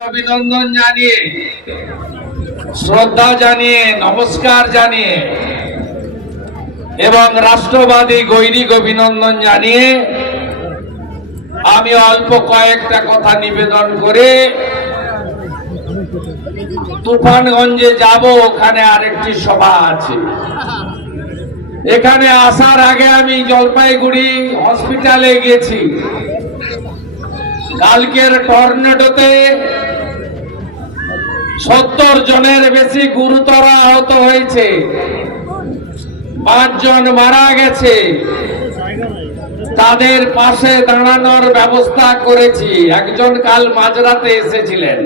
অভিনন্দন জানিয়ে, শ্রদ্ধা জানিয়ে, নমস্কার জানিয়ে এবং রাষ্ট্রবাদী গৈরিক অভিনন্দন জানিয়ে আমি অল্প কয়েকটা কথা নিবেদন করে তুফানগঞ্জে যাব, ওখানে আরেকটি সভা আছে। এখানে আসার আগে আমি জলপাইগুড়ি হসপিটালে গেছি। কালকের টর্নেডোতে সত্তর জনের বেশি গুরুতর আহত হয়েছে। পাঁচজন মারা গেছে। তাদের পাশে দাঁড়ানোর ব্যবস্থা করেছি। একজন কাল মাঝরাতে এসেছিলেন।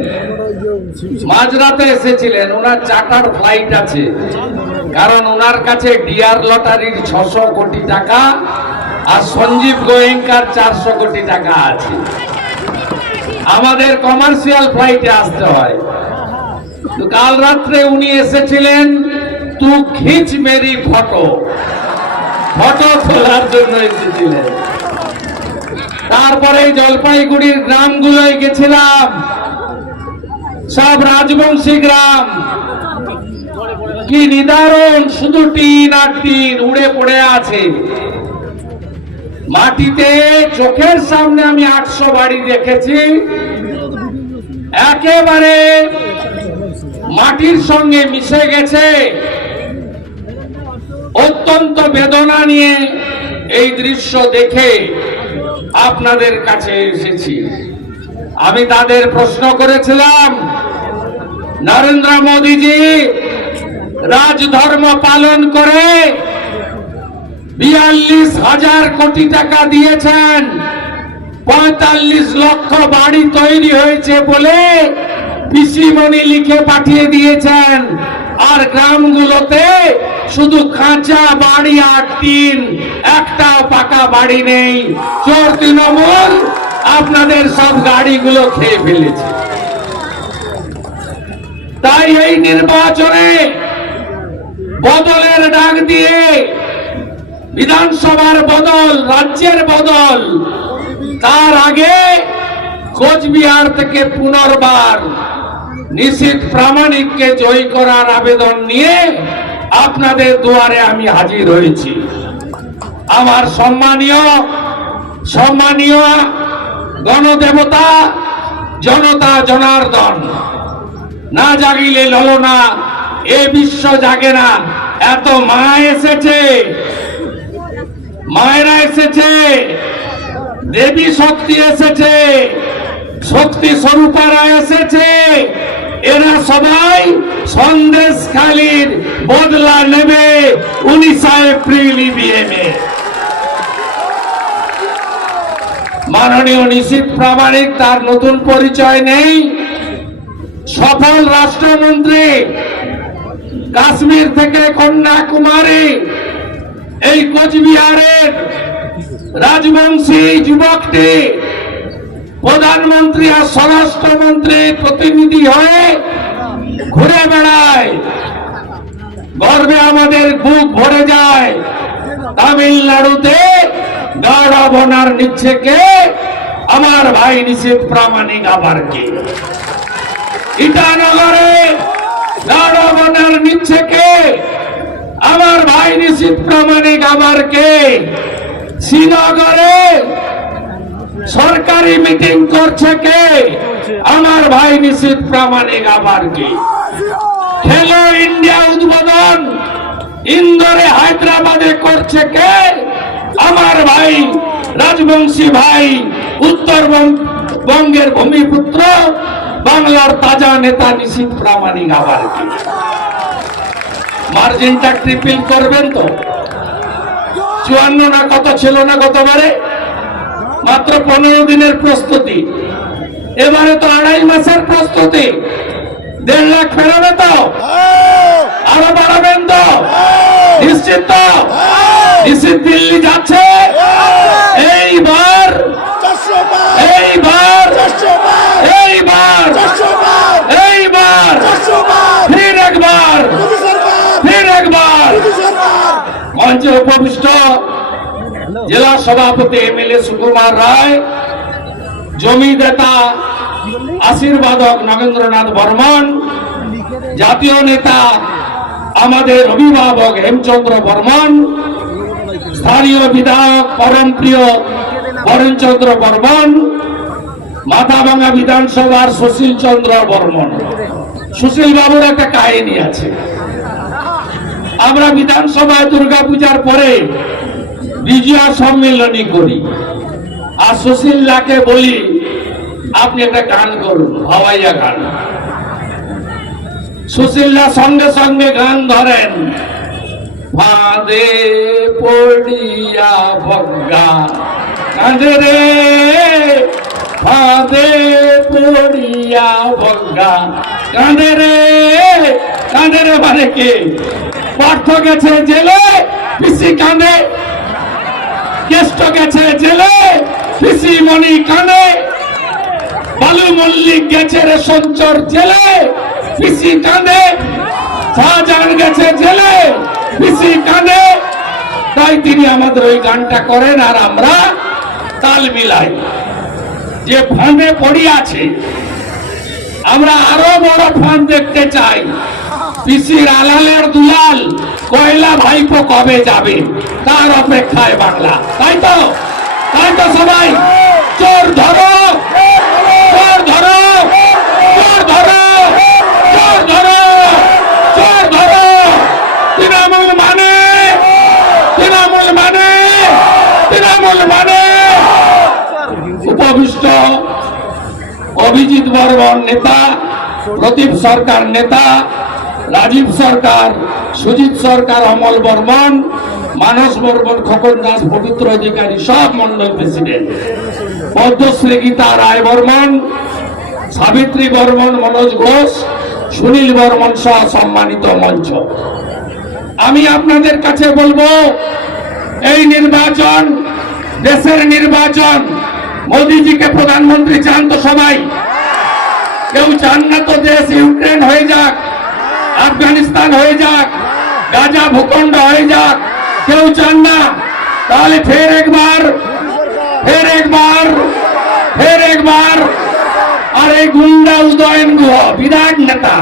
মাঝরাতে এসেছিলেন। ওনার চার্টার ফ্লাইট আছে। কারণ ওনার কাছে ডিয়ার লটারির ছশো কোটি টাকা আর সঞ্জীব গোয়েঙ্কার চারশো কোটি টাকা আছে। আমাদের কমার্শিয়াল ফ্লাইটে আসতে হয়। কাল রাত্রে উনি এসেছিলেন, তু খিচ মেরি ফটো। ফটো তোলার জন্য এসেছিলেন। তারপরে জলপাইগুড়ির গ্রামগুলোয় গেছিলাম। সব রাজবংশী গ্রাম। কি নিদারণ, শুধু টিন আর টিন উড়ে পড়ে আছে। মাটিতে চোখের সামনে আমি আটশো বাড়ি দেখেছি। একেবারে মাটির সঙ্গে মিশে গেছে। অত্যন্ত বেদনা নিয়ে এই দৃশ্য দেখে আপনাদের কাছে এসেছি। আমি তাদের প্রশ্ন করেছিলাম, নরেন্দ্র মোদীজি, রাজধর্ম পালন করে বিয়াল্লিশ হাজার কোটি টাকা দিয়েছেন, পঁয়তাল্লিশ লক্ষ বাড়ি তৈরি হয়েছে বলে পিসিমণি লিখে পাঠিয়ে দিয়েছেন। আর গ্রামগুলোতে শুধু খাঁচা, বাড়ি আর টিন, একটাও পাকা বাড়ি নেই। চোর তৃণমূল, আপনাদের সব গাড়িগুলো খেয়ে ফেলেছে। তাই এই নির্বাচনে বদলের ডাক দিয়ে বিধানসভার বদল, রাজ্যের বদল, তার আগে কোচবিহার থেকে পুনর্বার নিশ্চিত প্রামাণিককে জয়ী করার আবেদন নিয়ে আপনাদের দুয়ারে আমি হাজির হয়েছি। আমার সম্মানীয় সম্মানীয় গণদেবতা জনতা জনার্দন, না জাগিলে ললনা এ বিশ্ব জাগে না, এত মা এসেছে। মায়েরা এসেছে, দেবী শক্তি এসেছে, শক্তি স্বরূপারা এসেছে। এরা সবাই সন্দেশ খালির বদলা নেবে উনিশা এপ্রিল ইভিএমে মাননীয় নিশীত প্রামাণিক, তার নতুন পরিচয় নেই। সফল রাষ্ট্রমন্ত্রী, কাশ্মীর থেকে কন্যাকুমারী, এই কোচবিহারের রাজবংশী যুবকটি প্রধানমন্ত্রী আর স্বরাষ্ট্রমন্ত্রী প্রতিনিধি হয়ে ঘুরে বেড়ায়। গর্বে আমাদের বুক ভরে যায়। তামিলনাড়ুতে গৌরবনার নিচ্ছে কে? আমার ভাই নিষেধ প্রামাণিক আবার কে? ইটানগরে গৌরবনার নিচ্ছে কে? আমার ভাই নিশ্চিত প্রামাণিক আবার কে? শ্রীনগরে সরকারি মিটিং করছে কে? আমার ভাই নিশ্চিত প্রামাণিক আবার কে? খেলো ইন্ডিয়া উদ্বোধন। ইন্দোরে হায়দ্রাবাদে করছে কে? আমার ভাই, রাজবংশী ভাই উত্তরবঙ্গের ভূমিপুত্র, বাংলার তাজা নেতা নিশীত প্রামাণিক আবার কি? মার্জিনটা ট্রিপল করবেন তো? চুয়ান্ন না কত ছিল না গতবারে? মাত্র পনেরো দিনের প্রস্তুতি। এবারে তো আড়াই মাসের প্রস্তুতি। দেড় লাখ ফেরাবে তো? আরও বাড়াবেন তো? নিশ্চিত নিশ্চিত দিল্লি যাচ্ছে? এইবার এইবার এইবার এইবার, ফির একবার ফির একবার। মঞ্চে উপবিষ্ট জেলা সভাপতি M L A Sukumar Roy জমিদাতা আশীর্বাদক নগেন্দ্রনাথ বর্মন, জাতীয় নেতা আমাদের অভিভাবক হেমচন্দ্র বর্মন, স্থানীয় বিধায়ক পরম প্রিয় বরেণচন্দ্র বর্মন মাথাভাঙা বিধানসভার সুশীল চন্দ্র বর্মন। সুশীল বাবুর একটা কাহিনী আছে। আমরা বিধানসভায় দুর্গাপূজার পরে বিজয়া সম্মেলনী করি। আর সুশীলাকে বলি, আপনি একটা গান করুন, হাওয়াইয়া গান। সুশীলরা সঙ্গে সঙ্গে গান ধরেন ফাঁদে পড়িয়া ভগ্গা কাঁদে রে ফাঁদে পড়িয়া ভগ্গা কাঁদে রে কাঁদে রে মানে কে? পার্থ গেছে জেলে, পিসি কাঁদে কেষ্ট গেছে জেলে মণি কাঁদে বালু মল্লিক গেছে রে সঞ্চর জেলে পিসি কাঁদে শাহজাহান গেছে জেলে পিসি কাঁদে তাই তিনি আমাদের ওই গানটা করেন আর আমরা তাল মিলাই। যে ফাঁদে পড়িয়াছে, আমরা আরও বড় ফান দেখতে চাই। পিসির আলালের দুলাল কয়লা ভাইপো কবে যাবে? তার অপেক্ষায় বাংলা। তাই তো? তাই তো সবাই? চোর ধরো! চোর ধরো! চোর ধরো! চোর ধরো! চোর ধরো! তৃণমূল মানে? তৃণমূল মানে? তৃণমূল মানে? উপবিষ্ট অভিজিৎ বর্মন নেতা, প্রদীপ সরকার নেতা রাজীব সরকার, সুজিত সরকার, অমল বর্মন, মানস বর্মন, খোকন দাস, পবিত্র অধিকারী, সব মন্ডল প্রেসিডেন্ট। পদ্মশ্রী গীতা রায় বর্মন, সাবিত্রী বর্মন, মনোজ ঘোষ, সুনীল বর্মন সহ সম্মানিত মঞ্চ। আমি আপনাদের কাছে বলব, এই নির্বাচন, দেশের নির্বাচন, মোদিজিকে প্রধানমন্ত্রী চান তো সবাই। কেউ চান না তো দেশ ইউক্রেন হয়ে যাক। আফগানিস্তান হয়ে যাক গাজা ভূখণ্ড হয়ে যাক কেউ চান না তাহলে ফের একবার ফের একবার ফের একবার আর এই গুন্ডা উদয়ন গুহ বিরাট নেতা